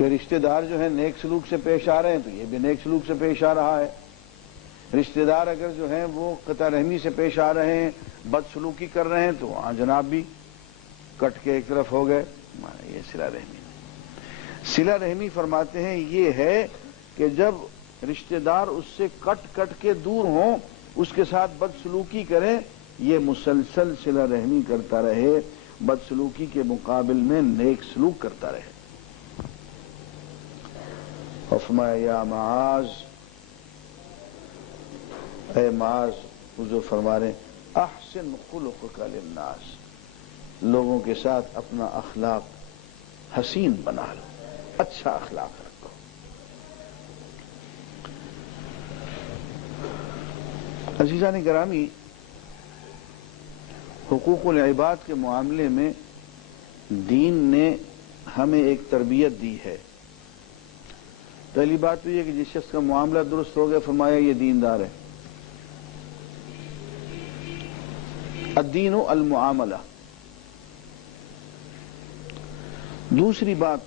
کہ رشتہ دار جو ہے نیک سلوک سے پیش آ رہے ہیں تو یہ بھی نیک سلوک سے پیش آ رہا ہے، رشتہ دار اگر جو ہیں وہ قطع رحمی سے پیش آ رہے ہیں، بد سلوکی کر رہے ہیں تو ہاں جناب بھی کٹ کے ایک طرف ہو گئے، یہ صلہ رحمی۔ صلہ رحمی فرماتے ہیں یہ ہے کہ جب رشتہ دار اس سے کٹ کے دور ہوں، اس کے ساتھ بد سلوکی کریں، یہ مسلسل صلہ رحمی کرتا رہے، بد سلوکی کے مقابل میں نیک سلوک کرتا رہے۔ فرمایا یا معاذ، اے معاذ، حضور فرما رہے احسن خلقک للناس، لوگوں کے ساتھ اپنا اخلاق حسین بنا لو، اچھا اخلاق رکھو۔ عزیزان گرامی، حقوق العباد کے معاملے میں دین نے ہمیں ایک تربیت دی ہے۔ پہلی بات تو یہ کہ جس شخص کا معاملہ درست ہو گیا، فرمایا یہ دیندار ہے۔ الدین المعاملہ۔ دوسری بات،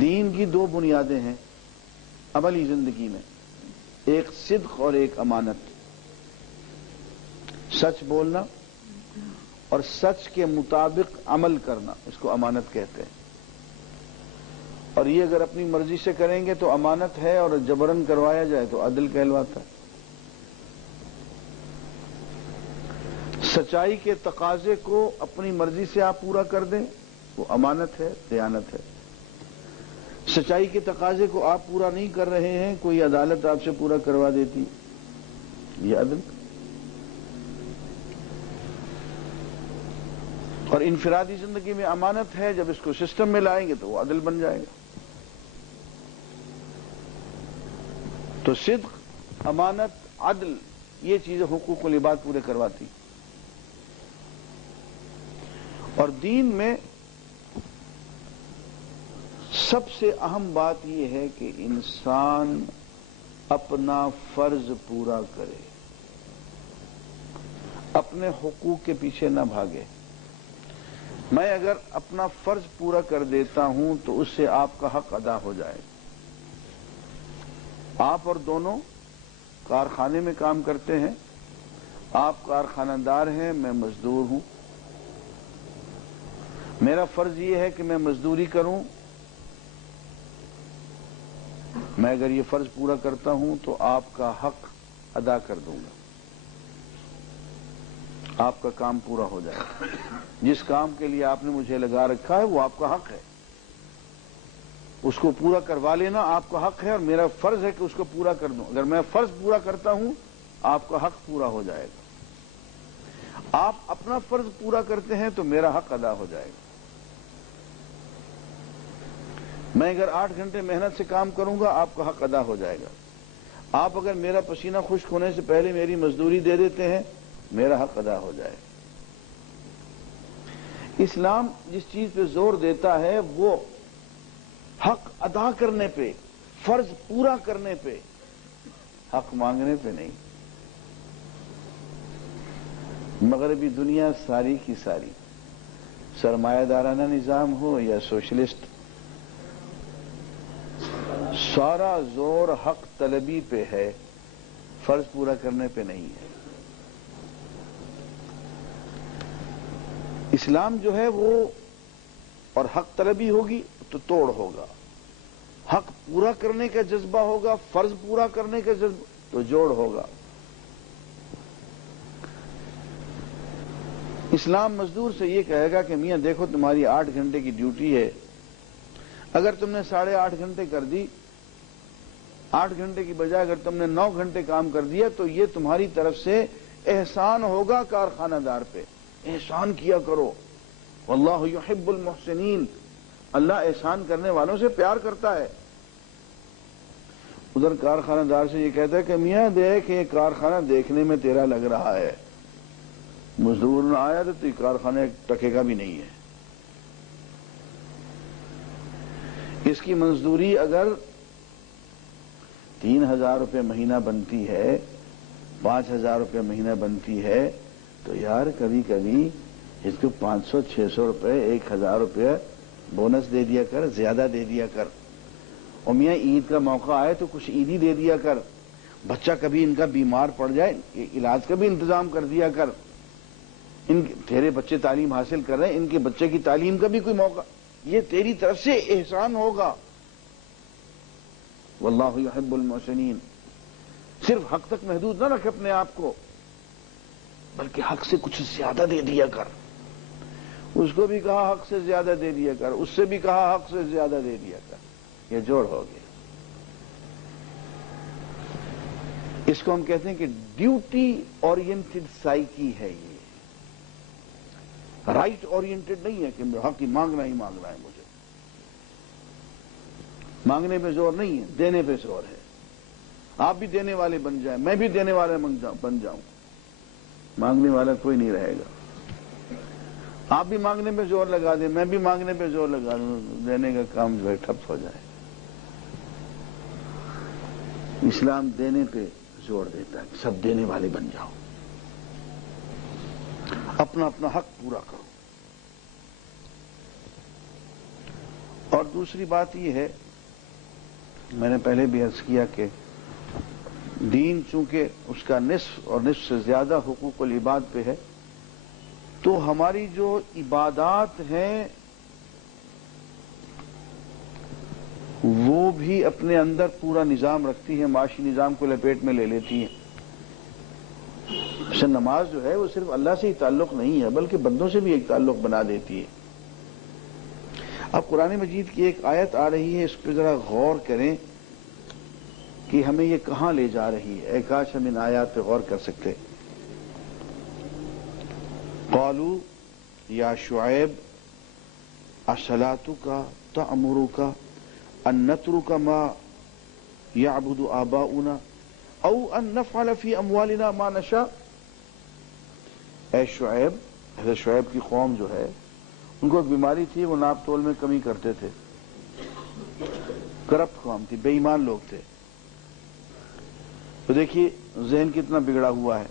دین کی دو بنیادیں ہیں عملی زندگی میں، ایک صدق اور ایک امانت، سچ بولنا اور سچ کے مطابق عمل کرنا، اس کو امانت کہتے ہیں۔ اور یہ اگر اپنی مرضی سے کریں گے تو امانت ہے، اور جبرن کروایا جائے تو عدل کہلواتا ہے۔ سچائی کے تقاضے کو اپنی مرضی سے آپ پورا کر دیں، وہ امانت ہے، دیانت ہے۔ سچائی کے تقاضے کو آپ پورا نہیں کر رہے ہیں، کوئی عدالت آپ سے پورا کروا دیتی، یہ عدل۔ اور انفرادی زندگی میں امانت ہے، جب اس کو سسٹم میں لائیں گے تو وہ عدل بن جائے گا۔ تو صدق، امانت، عدل، یہ چیزیں حقوق العباد پورے کرواتی۔ اور دین میں سب سے اہم بات یہ ہے کہ انسان اپنا فرض پورا کرے، اپنے حقوق کے پیچھے نہ بھاگے۔ میں اگر اپنا فرض پورا کر دیتا ہوں تو اس سے آپ کا حق ادا ہو جائے۔ آپ اور دونوں کارخانے میں کام کرتے ہیں، آپ کارخانہ دار ہیں، میں مزدور ہوں۔ میرا فرض یہ ہے کہ میں مزدوری کروں، میں اگر یہ فرض پورا کرتا ہوں تو آپ کا حق ادا کر دوں گا، آپ کا کام پورا ہو جائے گا۔ جس کام کے لیے آپ نے مجھے لگا رکھا ہے وہ آپ کا حق ہے، اس کو پورا کروا لینا آپ کا حق ہے، اور میرا فرض ہے کہ اس کو پورا کر دوں۔ اگر میں فرض پورا کرتا ہوں آپ کا حق پورا ہو جائے گا، آپ اپنا فرض پورا کرتے ہیں تو میرا حق ادا ہو جائے گا۔ میں اگر 8 گھنٹے محنت سے کام کروں گا آپ کا حق ادا ہو جائے گا۔ آپ اگر میرا پسینہ خشک ہونے سے پہلے میری مزدوری دے دیتے ہیں میرا حق ادا ہو جائے گا۔ اسلام جس چیز پہ زور دیتا ہے وہ حق ادا کرنے پہ، فرض پورا کرنے پہ، حق مانگنے پہ نہیں۔ مغربی دنیا ساری کی ساری، سرمایہ دارانہ نظام ہو یا سوشلسٹ، سارا زور حق طلبی پہ ہے، فرض پورا کرنے پہ نہیں ہے۔ اسلام جو ہے وہ اور حق طلبی ہوگی تو توڑ ہوگا، حق پورا کرنے کا جذبہ ہوگا، فرض پورا کرنے کا جذبہ تو جوڑ ہوگا۔ اسلام مزدور سے یہ کہے گا کہ میاں دیکھو تمہاری 8 گھنٹے کی ڈیوٹی ہے، اگر تم نے 8.5 گھنٹے کر دی، 8 گھنٹے کی بجائے اگر تم نے 9 گھنٹے کام کر دیا تو یہ تمہاری طرف سے احسان ہوگا کارخانہ دار پہ۔ احسان کیا کرو، واللہ یحب المحسنین، اللہ احسان کرنے والوں سے پیار کرتا ہے۔ ادھر کارخانہ دار سے یہ کہتا ہے کہ میاں دیکھ یہ کارخانہ دیکھنے میں تیرا لگ رہا ہے، مزدور نہ آیا تو یہ کارخانہ ٹکے کا بھی نہیں ہے۔ اس کی مزدوری اگر 3,000 روپے مہینہ بنتی ہے، 5,000 روپے مہینہ بنتی ہے، تو یار کبھی کبھی اس کو 500-600 روپے 1000 روپے بونس دے دیا کر، زیادہ دے دیا کر، اور میاں عید کا موقع آئے تو کچھ عیدی دے دیا کر، بچہ کبھی ان کا بیمار پڑ جائے علاج کا بھی انتظام کر دیا کر، تیرے بچے تعلیم حاصل کر رہے ہیں، ان کے بچے کی تعلیم کا بھی کوئی موقع، یہ تیری طرف سے احسان ہوگا۔ واللہ یحب المحسنین۔ صرف حق تک محدود نہ رکھ اپنے آپ کو، بلکہ حق سے کچھ زیادہ دے دیا کر۔ اس کو بھی کہا حق سے زیادہ دے دیا کر، اس سے بھی کہا حق سے زیادہ دے دیا کر، یہ جوڑ ہو گیا۔ اس کو ہم کہتے ہیں کہ ڈیوٹی اورینٹڈ سائیکی ہے، یہ رائٹ اورینٹڈ نہیں ہے کہ حق ہی مانگنا ہے مجھے۔ مانگنے پہ زور نہیں ہے، دینے پہ زور ہے۔ آپ بھی دینے والے بن جائیں، میں بھی دینے والا بن جاؤں، مانگنے والا کوئی نہیں رہے گا۔ آپ بھی مانگنے پہ زور لگا دیں، میں بھی مانگنے پہ زور لگا دوں، دینے کا کام جو ہے ٹھپ ہو جائے۔ اسلام دینے پہ زور دیتا ہے، سب دینے والے بن جاؤ، اپنا اپنا حق پورا کرو۔ اور دوسری بات یہ ہے، میں نے پہلے بھی عرض کیا کہ دین چونکہ اس کا نصف اور نصف سے زیادہ حقوق العباد پہ ہے، تو ہماری جو عبادات ہیں وہ بھی اپنے اندر پورا نظام رکھتی ہے، معاشی نظام کو لپیٹ میں لے لیتی ہے۔ مثلا نماز جو ہے وہ صرف اللہ سے ہی تعلق نہیں ہے، بلکہ بندوں سے بھی ایک تعلق بنا دیتی ہے۔ اب قرآن مجید کی ایک آیت آ رہی ہے، اس پہ ذرا غور کریں کہ ہمیں یہ کہاں لے جا رہی ہے۔ کاش ہم ان آیات پہ غور کر سکتے۔ قالوا یا شعیب اصلاتک تأمرک ان نترک ما یعبد آباؤنا او ان نفعل فی اموالنا ما نشاء۔ اے شعیب، حضرت شعیب کی قوم جو ہے ان کو ایک بیماری تھی، وہ ناپ تول میں کمی کرتے تھے، کرپٹ قوم تھی، بے ایمان لوگ تھے۔ تو دیکھیے ذہن کتنا بگڑا ہوا ہے۔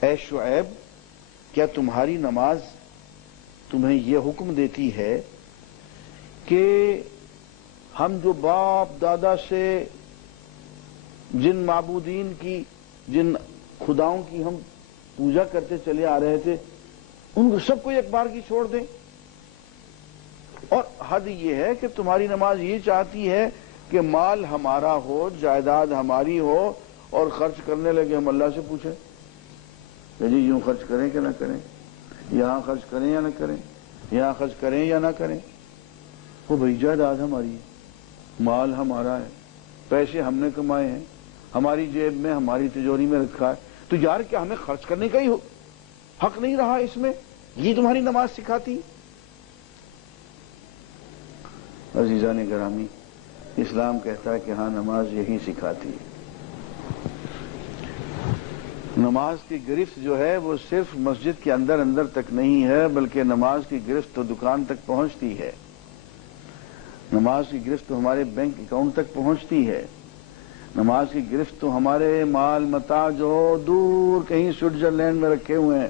اے شعیب، کیا تمہاری نماز تمہیں یہ حکم دیتی ہے کہ ہم جو باپ دادا سے جن معبودین کی، جن خداؤں کی ہم پوجا کرتے چلے آ رہے تھے، ان کو سب کو ایک بار کی چھوڑ دیں؟ اور حد یہ ہے کہ تمہاری نماز یہ چاہتی ہے کہ مال ہمارا ہو، جائیداد ہماری ہو، اور خرچ کرنے لگے ہم اللہ سے پوچھیں کہ جی یوں خرچ کریں کہ نہ کریں، یہاں خرچ کریں یا نہ کریں، یہاں خرچ کریں یا نہ کریں۔ وہ بھائی جائیداد ہماری ہے، مال ہمارا ہے، پیسے ہم نے کمائے ہیں، ہماری جیب میں، ہماری تجوری میں رکھا ہے، تو یار کیا ہمیں خرچ کرنے کا ہی حق نہیں رہا اس میں؟ یہ تمہاری نماز سکھاتی؟ عزیزان گرامی، اسلام کہتا ہے کہ ہاں نماز یہی سکھاتی ہے۔ نماز کی گرفت جو ہے وہ صرف مسجد کے اندر تک نہیں ہے، بلکہ نماز کی گرفت تو دکان تک پہنچتی ہے، نماز کی گرفت تو ہمارے بینک اکاؤنٹ تک پہنچتی ہے، نماز کی گرفت تو ہمارے مال متاع جو دور کہیں سوئٹزرلینڈ میں رکھے ہوئے ہیں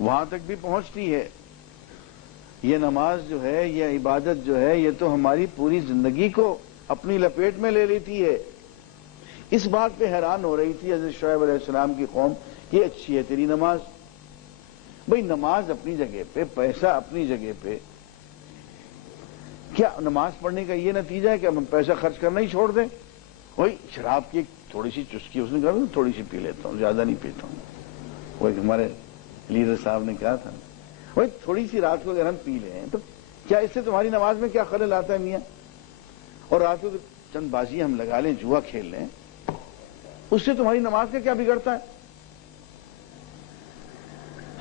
وہاں تک بھی پہنچتی ہے۔ یہ نماز جو ہے، یہ عبادت جو ہے، یہ تو ہماری پوری زندگی کو اپنی لپیٹ میں لے لیتی ہے۔ اس بات پہ حیران ہو رہی تھی حضرت شعیب علیہ السلام کی قوم کہ اچھی ہے تیری نماز۔ بھئی نماز اپنی جگہ پہ، پیسہ اپنی جگہ پہ، کیا نماز پڑھنے کا یہ نتیجہ ہے کہ ہم پیسہ خرچ کرنا ہی چھوڑ دیں؟ وہی شراب کی ایک تھوڑی سی چسکی اس نے کہا تھوڑی سی پی لیتا ہوں، زیادہ نہیں پیتا ہوں۔ وہ ایک ہمارے لیڈر صاحب نے کہا تھا، وہی تھوڑی سی رات کو اگر ہم پی لیں تو کیا اس سے تمہاری نماز میں کیا خلل آتا ہے میاں؟ اور رات کو چند بازی ہم لگا لیں، جوا کھیل لیں، اس سے تمہاری نماز کا کیا بگڑتا ہے؟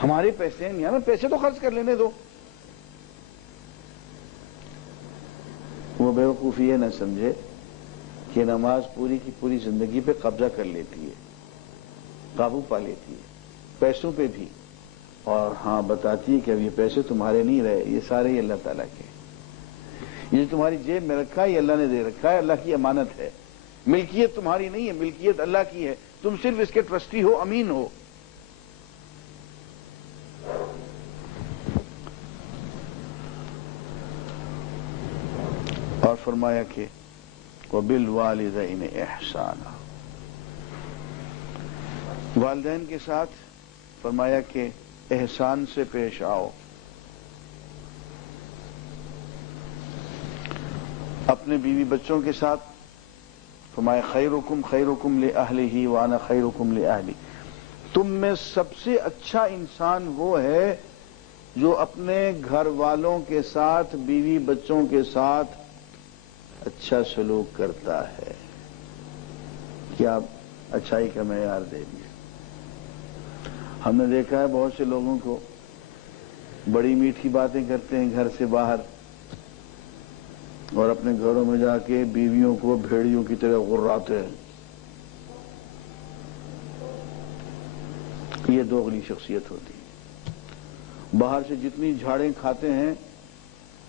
ہمارے پیسے ہیں میاں، میں پیسے تو خرچ کر لینے دو۔ وہ بیوقوفی یہ نہ سمجھے کہ نماز پوری کی پوری زندگی پہ قبضہ کر لیتی ہے، قابو پا لیتی ہے، پیسوں پہ بھی، اور ہاں بتاتی ہے کہ اب یہ پیسے تمہارے نہیں رہے، یہ سارے ہی اللہ تعالیٰ کے، یہ تمہاری جیب میں رکھا ہے یہ اللہ نے دے رکھا ہے، اللہ کی امانت ہے، ملکیت تمہاری نہیں ہے، ملکیت اللہ کی ہے، تم صرف اس کے ٹرسٹی ہو، امین ہو۔ اور فرمایا کہ وَبِالْوَالِدَيْنِ إِحْسَانًا، والدین کے ساتھ فرمایا کہ احسان سے پیش آؤ. اپنے بیوی بچوں کے ساتھ فرمایا خیرکم خیرکم لأہلہ وانا خیرکم لأہلی، تم میں سب سے اچھا انسان وہ ہے جو اپنے گھر والوں کے ساتھ بیوی بچوں کے ساتھ اچھا سلوک کرتا ہے. کیا اچھائی کا معیار دے دیا. ہم نے دیکھا ہے بہت سے لوگوں کو بڑی میٹھی باتیں کرتے ہیں گھر سے باہر، اور اپنے گھروں میں جا کے بیویوں کو بھیڑیوں کی طرح غراتے ہیں. یہ دوغلی شخصیت ہوتی ہے. باہر سے جتنی جھاڑیں کھاتے ہیں،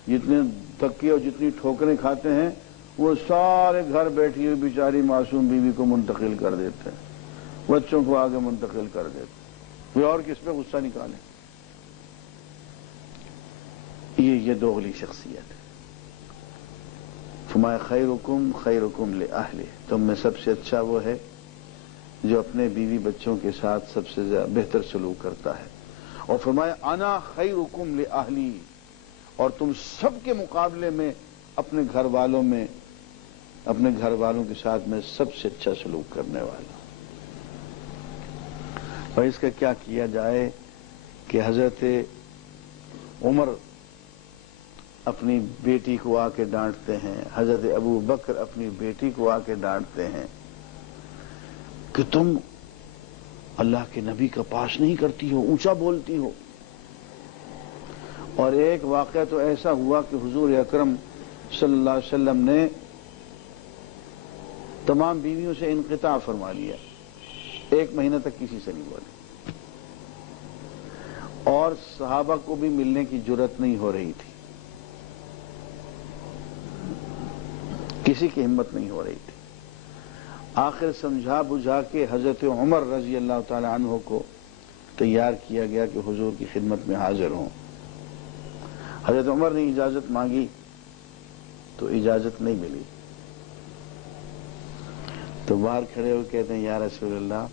جتنے دھکے اور جتنی ٹھوکریں کھاتے ہیں، وہ سارے گھر بیٹھی ہوئی بیچاری معصوم بیوی کو منتقل کر دیتے ہیں، بچوں کو آگے منتقل کر دیتے ہیں. کوئی اور کس پہ غصہ نکالے. یہ دوغلی شخصیت ہے. فرمایا خیرکم خیرکم لأہلہ، تم میں سب سے اچھا وہ ہے جو اپنے بیوی بچوں کے ساتھ سب سے بہتر سلوک کرتا ہے. اور فرمایا انا خیرکم لأہلی، اور تم سب کے مقابلے میں اپنے گھر والوں میں اپنے گھر والوں کے ساتھ میں سب سے اچھا سلوک کرنے والا. اور اس کا کیا کیا جائے کہ حضرت عمر اپنی بیٹی کو آ کے ڈانٹتے ہیں، حضرت ابو بکر اپنی بیٹی کو آ کے ڈانٹتے ہیں کہ تم اللہ کے نبی کا پاس نہیں کرتی ہو، اونچا بولتی ہو. اور ایک واقعہ تو ایسا ہوا کہ حضور اکرم صلی اللہ علیہ وسلم نے تمام بیویوں سے انقطاع فرما لیا، 1 مہینہ تک کسی سے نہیں بولے، اور صحابہ کو بھی ملنے کی جرأت نہیں ہو رہی تھی، کسی کی ہمت نہیں ہو رہی تھی. آخر سمجھا بجھا کے حضرت عمر رضی اللہ تعالی عنہ کو تیار کیا گیا کہ حضور کی خدمت میں حاضر ہوں. حضرت عمر نے اجازت مانگی تو اجازت نہیں ملی. تو باہر کھڑے ہو کہتے ہیں یا رسول اللہ،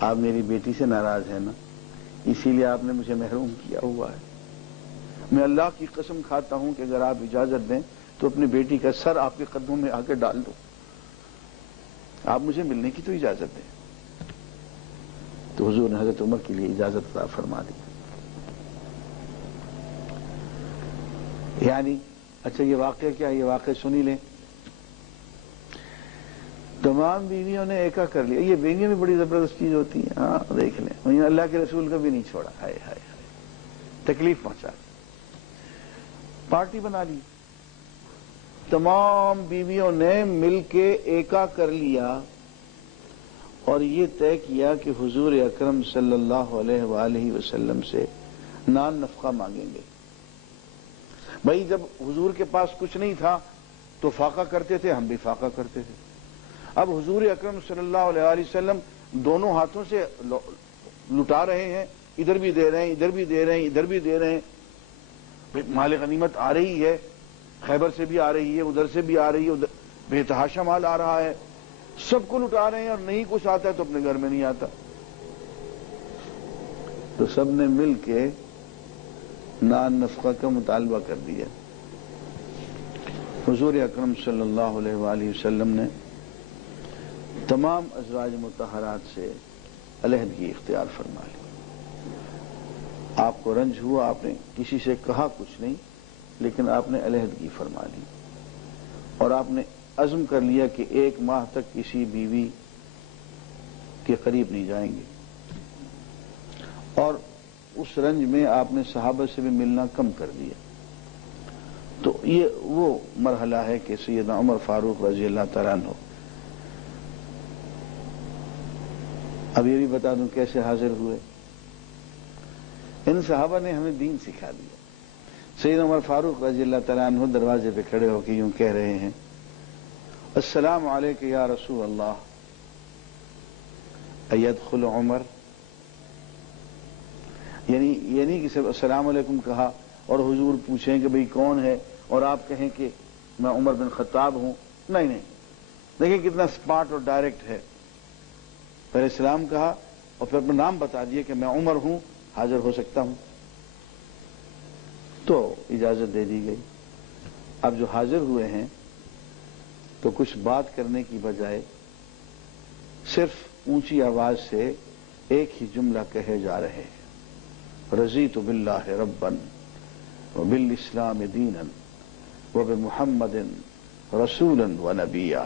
آپ میری بیٹی سے ناراض ہیں نا، اسی لیے آپ نے مجھے محروم کیا ہوا ہے. میں اللہ کی قسم کھاتا ہوں کہ اگر آپ اجازت دیں تو اپنی بیٹی کا سر آپ کے قدموں میں آ کے ڈال دو، آپ مجھے ملنے کی تو اجازت دیں. تو حضور نے حضرت عمر کے لیے اجازت عطا فرما دی. یعنی اچھا یہ واقعہ کیا، یہ واقعہ سنی لیں. تمام بیویوں نے ایکا کر لیا. یہ بیویاں بھی بڑی زبردست چیز ہوتی ہیں. ہاں دیکھ لیں، اللہ کے رسول کا بھی نہیں چھوڑا، ہائے ہائے ہائے، تکلیف پہنچا دی. پارٹی بنا لی، تمام بیویوں نے مل کے ایکا کر لیا اور یہ طے کیا کہ حضور اکرم صلی اللہ علیہ وآلہ وسلم سے نان نفقہ مانگیں گے. بھائی جب حضور کے پاس کچھ نہیں تھا تو فاقہ کرتے تھے، ہم بھی فاقہ کرتے تھے. اب حضور اکرم صلی اللہ علیہ وآلہ وسلم دونوں ہاتھوں سے لٹا رہے ہیں، ادھر بھی دے رہے ہیں، ادھر بھی دے رہے ہیں، ادھر بھی دے رہے ہیں. مال غنیمت آ رہی ہے، خیبر سے بھی آ رہی ہے، ادھر سے بھی آ رہی ہے، ادھر بے تحاشا مال آ رہا ہے، سب کو لٹا رہے ہیں، اور نہیں کچھ آتا ہے تو اپنے گھر میں نہیں آتا. تو سب نے مل کے نان نفقہ کا مطالبہ کر دیا. حضور اکرم صلی اللہ علیہ وآلہ وسلم نے تمام ازواج مطہرات سے علیحدگی اختیار فرما لی. آپ کو رنج ہوا، آپ نے کسی سے کہا کچھ نہیں، لیکن آپ نے علیحدگی فرما لی، اور آپ نے عزم کر لیا کہ 1 ماہ تک کسی بیوی کے قریب نہیں جائیں گے. اور اس رنج میں آپ نے صحابہ سے بھی ملنا کم کر دیا. تو یہ وہ مرحلہ ہے کہ سیدنا عمر فاروق رضی اللہ تعالیٰ عنہ. اب یہ بھی بتا دوں کیسے حاضر ہوئے. ان صحابہ نے ہمیں دین سکھا دیا. سیدنا عمر فاروق رضی اللہ تعالیٰ عنہ دروازے پہ کھڑے ہو کے یوں کہہ رہے ہیں السلام علیک یا رسول اللہ ایدخل عمر. یعنی یہ نہیں کہ صرف السلام علیکم کہا اور حضور پوچھیں کہ بھئی کون ہے، اور آپ کہیں کہ میں عمر بن خطاب ہوں. نہیں. دیکھیں کتنا سپاٹ اور ڈائریکٹ ہے. پہلے اسلام کہا اور پھر اپنا نام بتا دیے کہ میں عمر ہوں, حاضر ہو سکتا ہوں. تو اجازت دے دی گئی. اب جو حاضر ہوئے ہیں تو کچھ بات کرنے کی بجائے صرف اونچی آواز سے ایک ہی جملہ کہے جا رہے ہیں, رضیت باللہ ربا وبالاسلام دینا وبمحمد رسولا ونبیا.